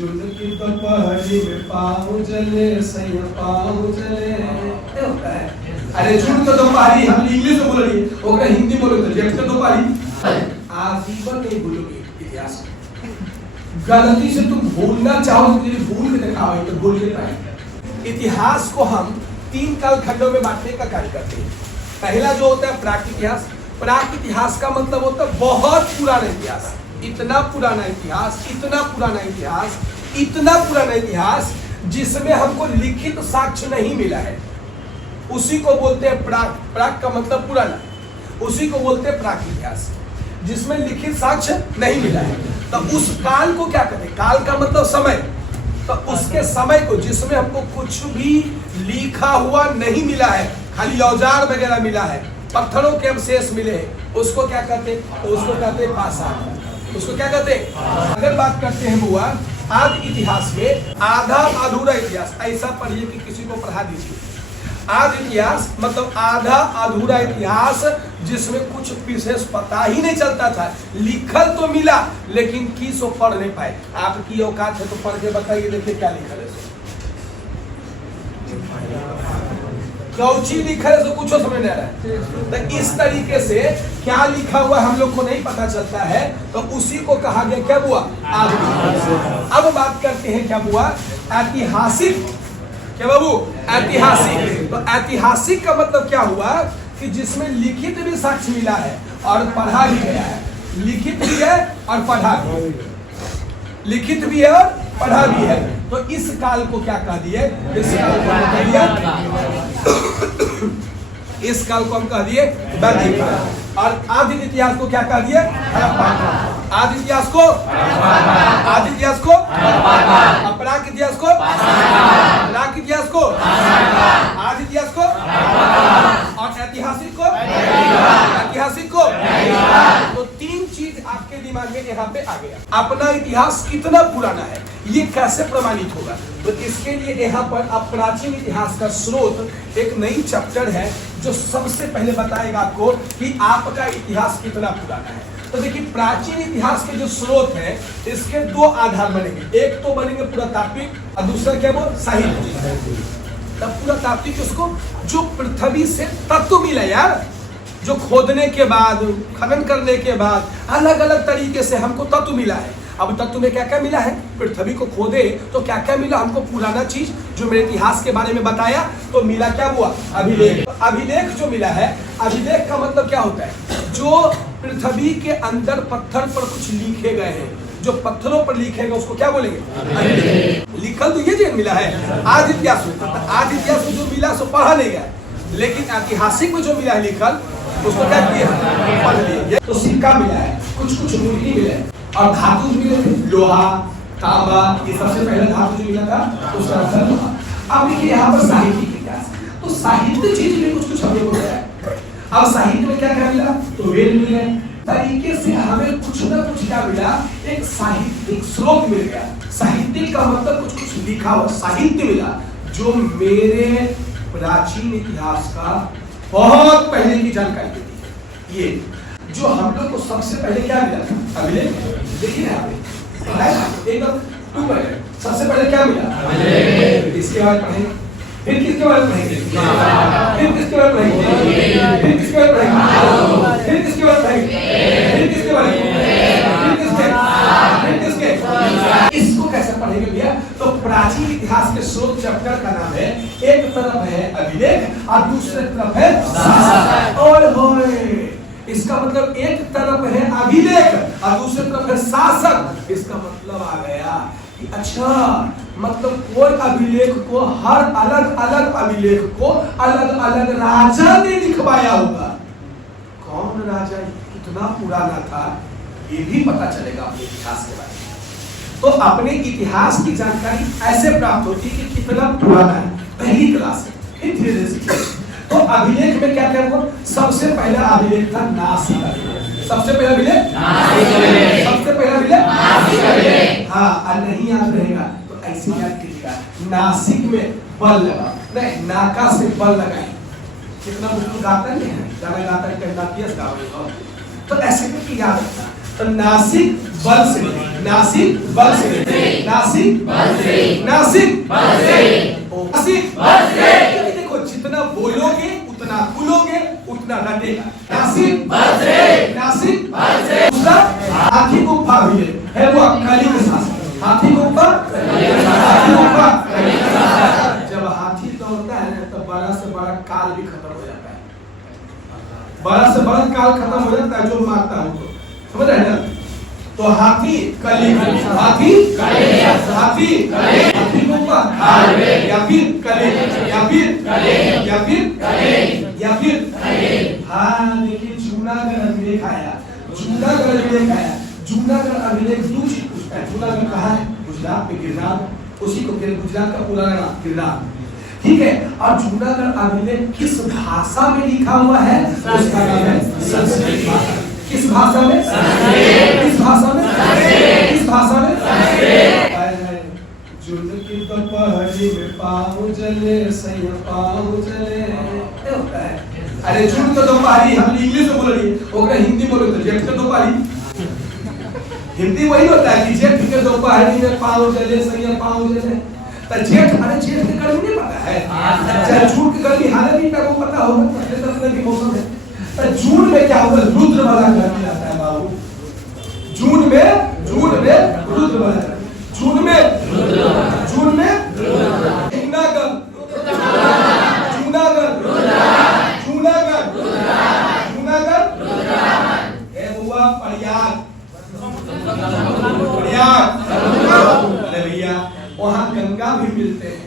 चुनकी दोपहरी में पाँव जले सैया पाँव जले होता है। अरे झूठ तो दोपहरी हम इंग्लिश में बोल रही है ओकरा हिंदी बोलो तो जब से दोपहरी आजीवन नहीं भूलोगे इतिहास। गलती से तुम भूलना चाहो तो भूल के दिखाओ तो भूल के पाएंगे। इतिहास को हम 3 कालखंडों में बांटने का कार्य करते हैं। पहला जो होता है प्राक इतिहास। प्राक इतिहास का मतलब होता है बहुत पुराना इतिहास, इतना पुराना इतिहास, इतना पुराना इतिहास, इतना पुराना इतिहास जिसमें हमको लिखित साक्ष्य नहीं मिला है, उसी को बोलते हैं प्राक। प्राक का मतलब पुराना, उसी को बोलते हैं प्राक इतिहास जिसमें लिखित साक्ष्य नहीं मिला है। तो उस काल को क्या कहते हैं? काल का मतलब समय। तो उसके समय को जिसमें हमको कुछ भी लिखा हुआ नहीं मिला है, खाली औजार वगैरह मिला है, पत्थरों के अवशेष मिले हैं, उसको क्या कहते हैं? उसको कहते हैं पाषाण। उसको क्या कहते हैं? अगर बात करते हैं बुआ आदि इतिहास में आधा अधूरा इतिहास, ऐसा पढ़िए कि किसी को पढ़ा दीजिए। आदि इतिहास मतलब आधा अधूरा इतिहास जिसमें कुछ विशेष पता ही नहीं चलता था। लिखल तो मिला लेकिन किसो पढ़ नहीं पाए। आपकी औकात है तो पढ़ के बताइए, देखिए क्या लिखल है। कौची लिखल है तो कुछ समझ नहीं आ रहा है। तो इस तरीके से क्या लिखा हुआ हम लोग को नहीं पता चलता है, तो उसी को कहा गया क्या हुआ? अब बात करते हैं क्या हुआ? ऐतिहासिक। क्या बाबू? ऐतिहासिक। तो ऐतिहासिक का मतलब क्या हुआ कि जिसमें लिखित भी साक्ष्य मिला है और पढ़ा भी गया है। लिखित भी है और पढ़ा भी, लिखित भी है और पढ़ा भी है। तो इस काल को क्या कह दिए? इस काल को कह दिया, इस काल को हम कह दिए वैदिक काल। और आदि इतिहास को क्या कह दिए? आदि इतिहास को, आदि इतिहास को, प्राक इतिहास को, प्राक इतिहास को, आदि इतिहास को, और ऐतिहासिक को, ऐतिहासिक को। तो 3 चीज आपके दिमाग में यहाँ पे आ गया। अपना इतिहास कितना पुराना है ये कैसे प्रमाणित होगा? तो इसके लिए यहाँ पर आप प्राचीन इतिहास का स्रोत एक नई चैप्टर है जो सबसे पहले बताएगा आपको कि आपका इतिहास कितना पुराना है। तो देखिए प्राचीन इतिहास के जो स्रोत हैं इसके 2 आधार बनेंगे। एक तो बनेंगे पुरातात्विक और दूसरा क्या वो साहित्य। तब पुरातात्विक उसको जो पृथ्वी से तत्व मिला यार, जो खोदने के बाद, खनन करने के बाद अलग अलग तरीके से हमको तत्व मिला है। अब तत्व में क्या क्या मिला है? पृथ्वी को खोदे तो क्या क्या मिला हमको? पुराना चीज जो मेरे इतिहास के बारे में बताया तो मिला क्या हुआ? अभिलेख। अभिलेख जो मिला है, अभिलेख का मतलब क्या होता है? जो पृथ्वी के अंदर पत्थर पर कुछ लिखे गए हैं, जो पत्थरों पर लिखे गए उसको क्या बोलेंगे? अभिलेख। लिखल तो ये जो मिला है आदि इतिहास में। आदि इतिहास में जो मिला सो पढ़ा नहीं गया, लेकिन ऐतिहासिक में जो मिला है लिखल उसको क्या किया? पढ़ लिया। तो सिक्का मिला है, कुछ कुछ मूर्ति मिले और धातु मिले, लोहा, तांबा, ये सबसे पहला धातु जो मिला था उसका अर्थ लोहा। अब देखिए यहाँ पर साहित्य इतिहास, तो साहित्य चीज में कुछ कुछ हम लोग को है। अब साहित्य में क्या क्या मिला? तो वेद मिले। तरीके से हमें कुछ ना कुछ क्या मिला? एक साहित्यिक स्रोत मिल गया। साहित्य का मतलब कुछ कुछ लिखा हुआ साहित्य मिला जो मेरे प्राचीन इतिहास का बहुत पहले की जानकारी देती है। ये जो हम लोग को सबसे पहले क्या मिला था? अभिलेख। देखिए यहाँ पे एकदम 2 पहले सबसे पहले क्या मिला? अभिलेख। इसके बाद पढ़ेंगे, फिर किसके बारे में पढ़ेंगे, फिर किसके बारे में पढ़ेंगे, फिर किसके बारे में पढ़ेंगे, फिर किसके बारे में पढ़ेंगे, फिर किसके बारे में, फिर किसके, इसको कैसे पढ़ेंगे भैया? तो प्राचीन इतिहास के स्रोत चैप्टर का नाम है, एक तरफ है अभिलेख और दूसरे तरफ है शासक। और होए इसका मतलब एक तरफ है अभिलेख और दूसरी तरफ है शासक। इसका मतलब आ गया कि अच्छा मतलब कोई अभिलेख को, हर अलग अलग अभिलेख को अलग अलग राजा ने लिखवाया होगा। कौन राजा, कितना पुराना था, ये भी पता चलेगा अपने इतिहास के बारे में। तो अपने इतिहास की जानकारी ऐसे प्राप्त होती है कि कितना पुराना है, पहली क्लास है, फिर धीरे धीरे सीखिए। तो अभिलेख में क्या क्या हुआ? सबसे पहला अभिलेख था नासिक अभिलेख। सबसे पहला अभिलेख नासिक अभिलेख। सबसे पहला अभिलेख नासिक अभिलेख। हाँ, नहीं याद रहेगा तो ऐसे याद कीजिएगा, नासिक में बल लगा, नहीं नाका से बल लगाए। कितना मुश्किल गाता नहीं है, गाना गाता है कहना किया गावे। तो ऐसे करके याद रखना। नासिक बल से, नासिक बल से, नासिक बल से, नासिक बल से, नासिक बल से। देखो जितना बोलोगे उतना खुलोगे उतना रटेगा। नासिक बल से, नासिक बल से। दूसरा हाथी को ऊपर भी है वो काली के साथ, हाथी को ऊपर, हाथी को ऊपर। जब हाथी दौड़ता है ना तो बड़ा से बड़ा काल भी खत्म हो जाता है, बड़ा से बड़ा काल खत्म हो जाता है जो मारता है, समझ रहे हैं ना। तो हाथी कली, हाथी हाथी हाथी को ऊपर या फिर कले या फिर या फिर या फिर। हाँ देखिए जूनागढ़ अभिलेख आया, जूनागढ़ अभिलेख आया। जूनागढ़ अभिलेख दो चीज पूछता है। जूनागढ़ कहाँ है? गुजरात में, गिरनार, उसी को फिर गुजरात का पुराना नाम गिरनार, ठीक है। और जूनागढ़ अभिलेख किस भाषा में लिखा हुआ है? उसका नाम है संस्कृत भाषा। किस भाषा में? किस भाषा में? किस भाषा में? जुल्म की दोपहरी में पाँव जले, सैया पाँव जले, क्या होता है? अरे जुल्म तो दोपहरी, हम इंग्लिश में बोल रही है, ओकरा हिंदी बोलो तो जेठ के दोपहरी। हिंदी वही होता है कि जेठ के दोपहरी में पाँव जले, सैया पाँव जले। तो जेठ, अरे जेठ की गर्मी नहीं पता है, चाहे जून की गर्मी हालत नहीं वो पता होगा, पिछले 10 दिन की मौसम है। जून में क्या होगा? रुद्र वाला गर्मी आता है बाबू। जून में रुद्र वाला, जून में जूनागढ़, जूनागढ़, जूनागढ़, जूनागढ़, ये हुआ प्रयाग, प्रयाग। अरे भैया वहाँ गंगा भी मिलते हैं,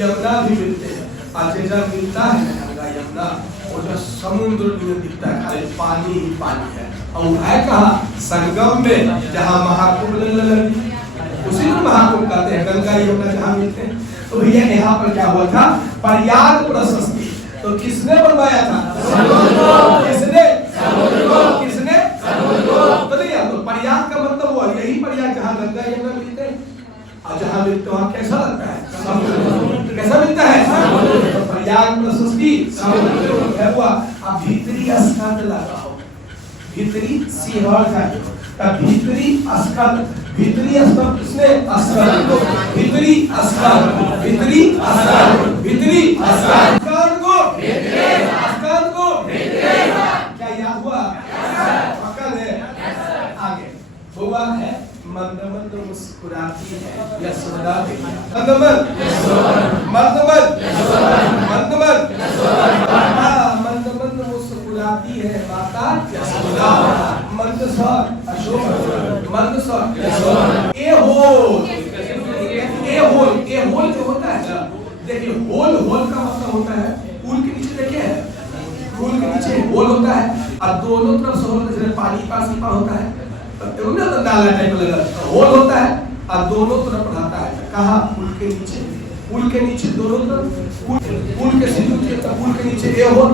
यमुना भी मिलते हैं, अजेजा मिलता है गंगा यमुना, और जो समुद्र में दिखता है खाली पानी ही पानी है। और है कहाँ? संगम में, जहाँ महाकुंभ लगी, उसी में महाकुंभ कहते हैं, गंगा यमुना जहाँ मिलते हैं। तो भैया यहाँ पर क्या हुआ था? प्रयाग प्रशस्ति तो किसने बनवाया था? किसने? किसने? बताइए। तो प्रयाग का मतलब हुआ यही प्रयाग जहाँ गंगा यमुना मिलते हैं, और जहाँ मिलते वहाँ कैसा लगता है? समुद्र। कैसा मिलता है? तो प्रयाग प्रशस्ति समुद्र है हुआ। अब भीतरी स्कंद लगा हो, भीतरी सिंहड़ चाहिए, तब भीतरी स्कंद, भीतरी स्कंद किसने? स्कंद को, भीतरी स्कंद, भीतरी स्कंद, भीतरी स्कंद को, स्कंद को क्या याद हुआ? पकड़ है। आगे हुआ है मंद मंद मुस्कुराती है यशोदा, मंद मंद मंद मंद मंद मंद मुस्कुराती है माता यशोदा। मंद स्वर अशोक, मंद स्वर यशोदा। ए होल, ए होल, ए होल जो होता है ना, देखिए होल, होल का मतलब होता है पुल के नीचे, देखिए पुल के नीचे होल होता है और दोनों तरफ से होल, जैसे पानी का सीपा होता है तो नाला टाइप लगा होल होता है और दोनों तरफ रहता है। कहाँ? पुल के नीचे, पुल के नीचे दोनों तरफ, पुल के नीचे, पुल के नीचे ए होल,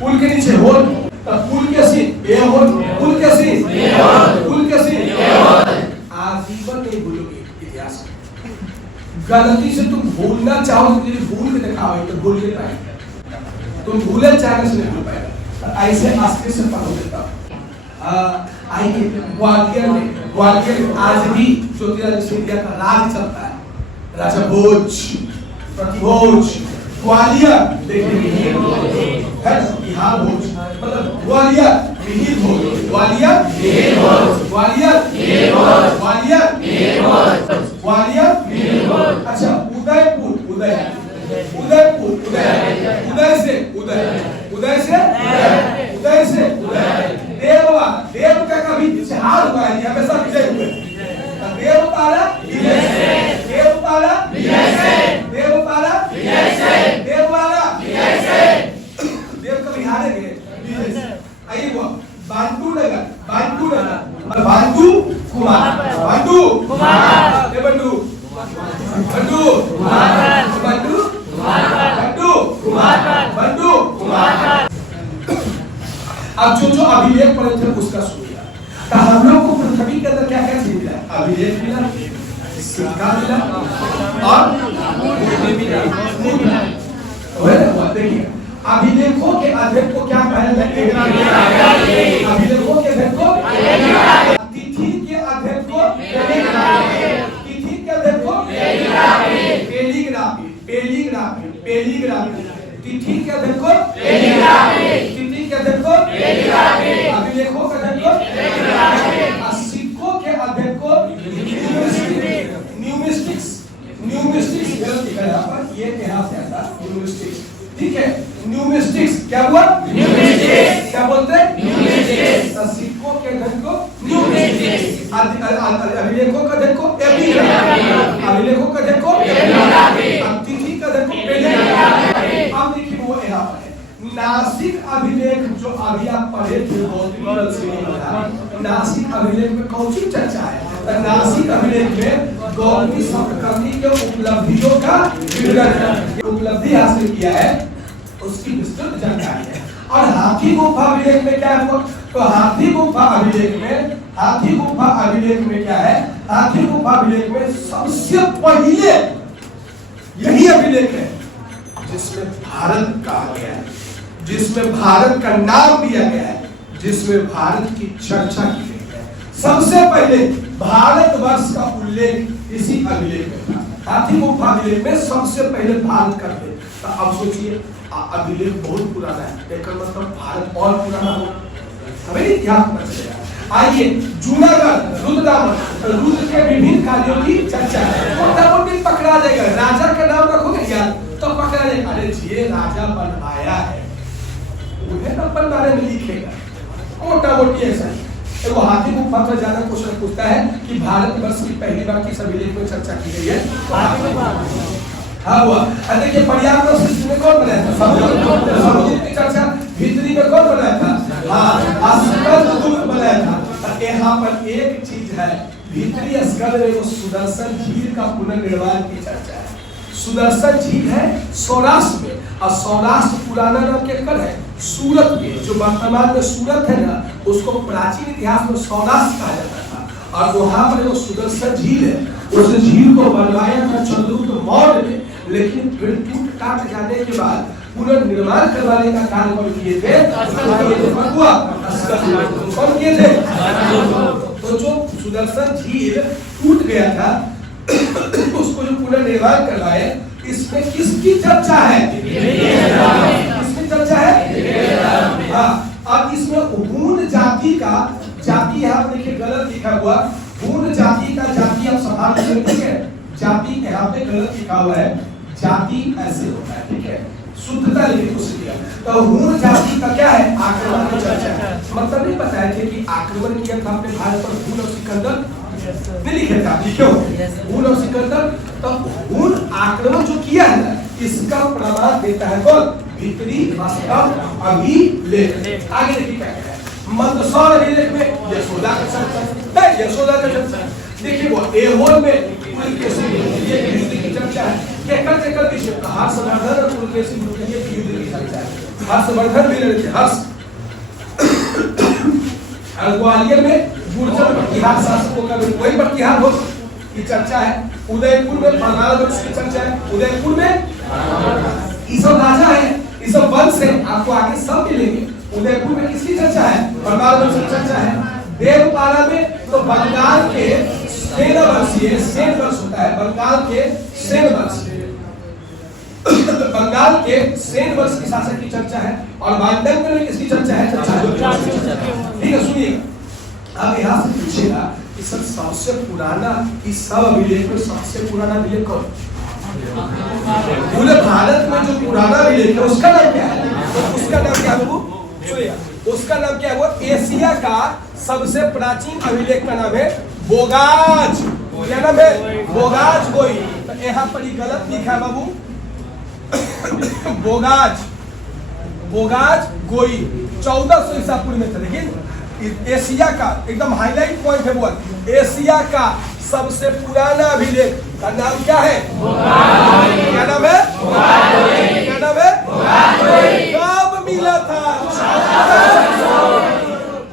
पुल के नीचे होल, पुल के सीन ए होल, पुल के सीन, पुल के सीन। आजीवन नहीं भूलोगे इतिहास। गलती से तुम भूलना चाहो तो भूल के दिखाओ तो भूल नहीं पाएगा, तुम भूले चाहने से नहीं भूल पाएगा। ऐसे आस्ते से पढ़ो देता। आइए ग्वालियर में, ग्वालियर में आज भी ज्योतिरादित्य सिंधिया का राज चलता है, राजा भोज, प्रतिभोज। ग्वालियर देखिए बिहार भोज मतलब ग्वालियर मिहिर भोज, ग्वालियर मिहिर भोज, ग्वालियर मिहिर भोज, ग्वालियर मिहिर भोज, ग्वालियर मिहिर भोज। अच्छा उदयपुर, उदय, उदयपुर, उदय, उदय से उदय, उदय से उदय से उदय। देववा, देव का कभी हार हुआ है, हमेशा विजय हुए। देव पाला विजय से, देव पाला विजय से, देव पाला विजय से, देव वाला विजय से। देव कभी हारेंगे विजय से। आइए वो बांटू नगर, बांटू नगर, बांटू कुमार, बांटू कुमार, ए बंटू, बंटू कुमार, बंटू कुमार, बंटू कुमार, बंटू कुमार। अब जो अभिलेख पढ़े थे उसका सुनिए। तो हम लोग को पृथ्वी के अंदर क्या क्या चीज मिला? अभिलेख मिला, सिक्का मिला और देखिए अभिलेखों के अध्ययन को क्या कहा जाता है? अभिलेखों के अध्ययन को टेलीग्राफी, तिथि के अध्ययन को टेलीग्राफी, तिथि के अध्ययन को टेलीग्राफी, अभिलेखों के अध्ययन को टेलीग्राफी, सिक्कों के अध्ययन को न्यूमिस्टिक्स, न्यूमिस्टिक्स गलत लिखा है यहाँ पर, ये यहाँ से आता न्यूमिस्टिक्स, ठीक है। न्यूमिस्टिक्स क्या हुआ? न्यूमिस्टिक्स क्या बोलते हैं? न्यूमिस्टिक्स। सिक्कों के अध्ययन को न्यूमिस्टिक्स, अभिलेखों का अध्ययन को एपिग्राफी, अभिलेखों का अध्ययन को एपिग्राफी, तिथि का अध्ययन को टेलीग्राफी। अब देखिए वो यहाँ पर है नासिक अभिलेख, जो अभी आप पढ़े थे नासिक अभिलेख में कौन सी चर्चा है? नासिक अभिलेख में गौतमी सप्तकर्णी के उपलब्धियों का उपलब्धि हासिल किया है, उसकी विस्तृत जानकारी है। और हाथी गुफा अभिलेख में क्या है? तो हाथी गुफा अभिलेख में, हाथी गुफा अभिलेख में क्या है? हाथी गुफा अभिलेख में सबसे पहले यही अभिलेख है जिसमें भारत कहा गया है, जिसमें भारत का नाम दिया गया है, जिसमें भारत की चर्चा की गई है। सबसे पहले भारतवर्ष का उल्लेख इसी अभिलेख में था। हाथी गुफा अभिलेख में सबसे पहले भारत का थे। तो अब सोचिए अभिलेख बहुत पुराना है, एक मतलब भारत और पुराना हो, हमें इतिहास पता चलेगा। आइए जूनागढ़ रुद्रदामन, रुद्र के विभिन्न कार्यों की चर्चा है। मोटा-मोटी पकड़ा जाएगा, राजा का नाम रखोगे क्या तो पकड़ा जाएगा, अरे ये राजा बनवाया है, उन्हें अपन बारे में लिखेगा, मोटा मोटी ऐसा है। वो हाथी गुफा पर ज्यादा क्वेश्चन पूछता है कि भारतवर्ष की पहली बार किस अभिलेख में चर्चा की गई है? हाँ हुआ। देखिए पर्यावरण सृष्टि में कौन बनाया था? समुद्र की चर्चा भीतरी में कौन बनाया था? हाँ स्कंद बनाया था। यहाँ पर एक चीज है, भीतरी स्कंद में वो सुदर्शन झील का पुनर्निर्माण की चर्चा है। सुदर्शन झील है सौराष्ट्र में, और सौराष्ट्र पुराना नाम क्या है? सूरत के, जो वर्तमान में सूरत है ना, उसको प्राचीन इतिहास में सौराष्ट्र कहा जाता था। और वहां पर वो सुदर्शन झील है, उस झील को बनवाया था चंद्रगुप्त मौर्य ने, लेकिन फिर टूट काट जाने के बाद पुनर्निर्माण करवाने का कार्य कौन किए थे? कौन किए थे? तो जो सुदर्शन झील टूट गया था उसको जो पुनर्निर्माण करवाए, इसमें किसकी चर्चा है? किसकी चर्चा है? हाँ। अब इसमें हूण जाति का, जाति यहाँ पर देखिए गलत लिखा हुआ, हूण जाति का जाति आप संभाल लीजिए, ठीक है? जाति यहाँ पे गलत लिखा हुआ है, जाति ऐसे होता है, ठीक है? शुद्धता लिखी कुछ। तो हूण जाति का क्या है? आक्रमण की चर्चा है। मतलब नहीं बताए थे कि आक्रमण किया था अपने भारत पर हूण और सिकंदर, नहीं लिखे था क्यों? हूण और सिकंदर। तो हूण आक्रमण जो किया है ना, इसका प्रमाण देता है कौन? भीतरी अभिलेख। आगे देखिए क्या है, मंदसौर अभिलेख में यशोदा का चर्चा है, यशोदा का चर्चा है। देखिए वो एहोल में ये युद्ध की चर्चा है, केकर केकर विषय का हर्षवर्धन और पुलकेशी ये युद्ध की चर्चा है। हर्षवर्धन भी लड़े थे, हर्ष। ग्वालियर में गुर्जर प्रतिहार शासकों का वही प्रतिहार हो की चर्चा है। उदयपुर में बंगाल वंश की चर्चा है, उदयपुर में ये सब राजा है, ये सब वंश है, आपको आगे सब मिलेंगे। उदयपुर में किसकी चर्चा है? बंगाल वंश की चर्चा है। देवपारा में तो बंगाल के सेन वंशीय, सेन वंश होता है, बंगाल के सेन वंश, बंगाल के सेन वंश की शासक की चर्चा है। और वायंडंग में किसकी चर्चा है? ठीक है सुनिए, अब यहाँ से पूछेगा कि सर सबसे पुराना, इस सब अभिलेख में सबसे पुराना अभिलेख कौन? पूरे भारत में जो पुराना अभिलेख है उसका नाम क्या है? उसका नाम क्या है? उसका नाम क्या है? वो एशिया का सबसे प्राचीन अभिलेख का नाम है बोगाज। क्या नाम है? बोगाज गोई। तो यहाँ पर ये गलत लिखा है बाबू, बोगाज, बोगाज गोई 1400 ईसा पूर्व में था। लेकिन एशिया का एकदम हाईलाइट पॉइंट है वो, एशिया का सबसे पुराना अभिलेख का नाम क्या है? क्या नाम है? क्या नाम है? कब मिला था?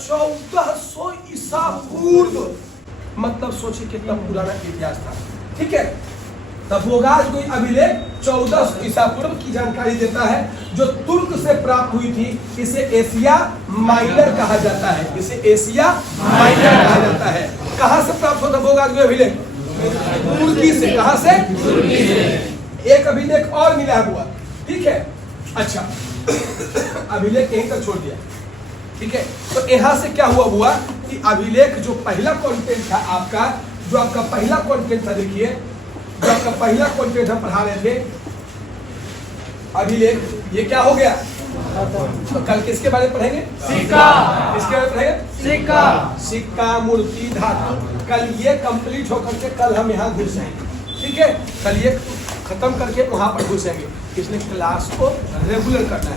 1400 ईसा पूर्व। मतलब सोचिए कितना पुराना इतिहास था, ठीक है? तब बोगाज कोई अभिलेख 1400 ईसा पूर्व की जानकारी देता है, जो तुर्क से प्राप्त हुई थी। इसे एशिया माइनर कहा जाता है, इसे एशिया माइनर कहा जाता है। कहां से प्राप्त होता बोगाज कोई अभिलेख? तुर्की से। कहां से? तुर्की से। एक अभिलेख और मिला हुआ, ठीक है। अच्छा अभिलेख यहीं तक छोड़ दिया, ठीक है। तो यहाँ से क्या हुआ कि अभिलेख जो पहला कंटेंट था आपका, जो आपका पहला कंटेंट था, देखिए जो आपका पहला कंटेंट हम पढ़ा रहे थे अभिलेख, ये क्या हो गया। तो कल किसके बारे में पढ़ेंगे? सिक्का। किसके बारे में पढ़ेंगे? सिक्का। सिक्का, मूर्ति, धातु। कल ये कंप्लीट होकर के कल हम यहाँ घुसेंगे, ठीक है। कल ये खत्म करके वहां पर घुसेंगे। इसलिए क्लास को रेगुलर करना है।